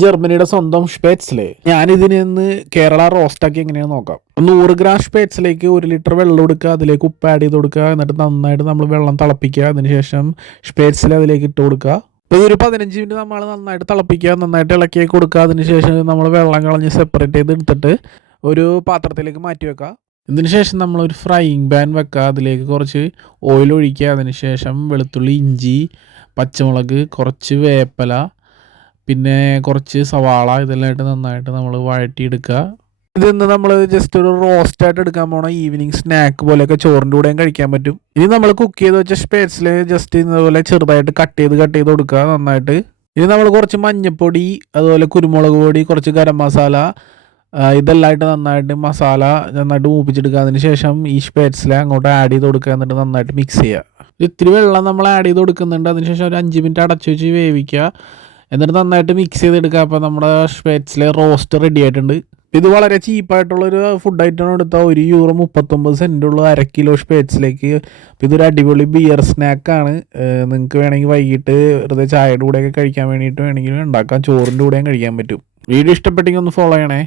ജർമ്മനിയുടെ സ്വന്തം സ്പേറ്റ്സിലെ ഞാനിതിന് നിന്ന് കേരള റോസ്റ്റാക്കി എങ്ങനെയാണെന്ന് നോക്കാം. 100 ഗ്രാം സ്പേറ്റ്സിലേക്ക് 1 ലിറ്റർ വെള്ളം എടുക്കുക, അതിലേക്ക് ഉപ്പ് ആഡ് ചെയ്ത് കൊടുക്കുക, എന്നിട്ട് നന്നായിട്ട് നമ്മൾ വെള്ളം തിളപ്പിക്കുക. അതിനുശേഷം സ്പേറ്റ്സിൽ അതിലേക്ക് ഇട്ട് കൊടുക്കുക. ഇപ്പോൾ ഒരു 15 മിനിറ്റ് നമ്മൾ നന്നായിട്ട് തിളപ്പിക്കുക, നന്നായിട്ട് ഇളക്കി കൊടുക്കുക. അതിനുശേഷം നമ്മൾ വെള്ളം കളഞ്ഞ് സെപ്പറേറ്റ് ചെയ്ത് എടുത്തിട്ട് ഒരു പാത്രത്തിലേക്ക് മാറ്റി വെക്കുക. ഇതിനുശേഷം നമ്മളൊരു ഫ്രൈയിങ് പാൻ വെക്കുക, അതിലേക്ക് കുറച്ച് ഓയിൽ ഒഴിക്കുക. അതിനുശേഷം വെളുത്തുള്ളി, ഇഞ്ചി, പച്ചമുളക്, കുറച്ച് വേപ്പില, പിന്നെ കുറച്ച് സവാള, ഇതെല്ലാം ഇട്ട് നന്നായിട്ട് നമ്മൾ വഴറ്റിയെടുക്കുക. ഇതിന്ന് നമ്മൾ ജസ്റ്റ് ഒരു റോസ്റ്റായിട്ട് എടുക്കാൻ പോകണം. ഈവനിങ് സ്നാക്ക് പോലെയൊക്കെ ചോറിൻ്റെ കൂടെയും കഴിക്കാൻ പറ്റും. ഇനി നമ്മൾ കുക്ക് ചെയ്ത് വെച്ച സ്പേറ്റ്സിൽ ജസ്റ്റ് ഇതുപോലെ ചെറുതായിട്ട് കട്ട് ചെയ്ത് കൊടുക്കുക നന്നായിട്ട്. ഇനി നമ്മൾ കുറച്ച് മഞ്ഞൾപ്പൊടി, അതുപോലെ കുരുമുളക് പൊടി, കുറച്ച് ഗരം മസാല, ഇതെല്ലാം ഇട്ട് നന്നായിട്ട് മസാല നന്നായിട്ട് മൂപ്പിച്ചെടുക്കുക. അതിന് ശേഷം ഈ സ്പേറ്റ്സിൽ അങ്ങോട്ട് ആഡ് ചെയ്ത് കൊടുക്കുക. എന്നിട്ട് നന്നായിട്ട് മിക്സ് ചെയ്യുക. ഇത്തിരി വെള്ളം നമ്മൾ ആഡ് ചെയ്ത് കൊടുക്കുന്നുണ്ട്. അതിനുശേഷം ഒരു 5 മിനിറ്റ് അടച്ചു വെച്ച് വേവിക്കുക. എന്നിട്ട് നന്നായിട്ട് മിക്സ് ചെയ്തെടുക്കുക. അപ്പോൾ നമ്മുടെ സ്പേറ്റ്സിലെ റോസ്റ്റ് റെഡി ആയിട്ടുണ്ട്. ഇത് വളരെ ചീപ്പായിട്ടുള്ളൊരു ഫുഡ് ഐറ്റമാണ്. എടുത്താൽ €1.39 ഉള്ളൂ 1 കിലോ സ്പേറ്റ്സിലേക്ക്. അപ്പോൾ ഇതൊരു അടിപൊളി ബിയർ സ്നാക്കാണ്. നിങ്ങൾക്ക് വേണമെങ്കിൽ വൈകിട്ട് വെറുതെ ചായയുടെ കൂടെയൊക്കെ കഴിക്കാൻ വേണ്ടിയിട്ട് വേണമെങ്കിൽ ഉണ്ടാക്കാം. ചോറിൻ്റെ കൂടെയും കഴിക്കാൻ പറ്റും. വീഡിയോ ഇഷ്ടപ്പെട്ടെങ്കിൽ ഒന്ന് ഫോളോ ചെയ്യണേ.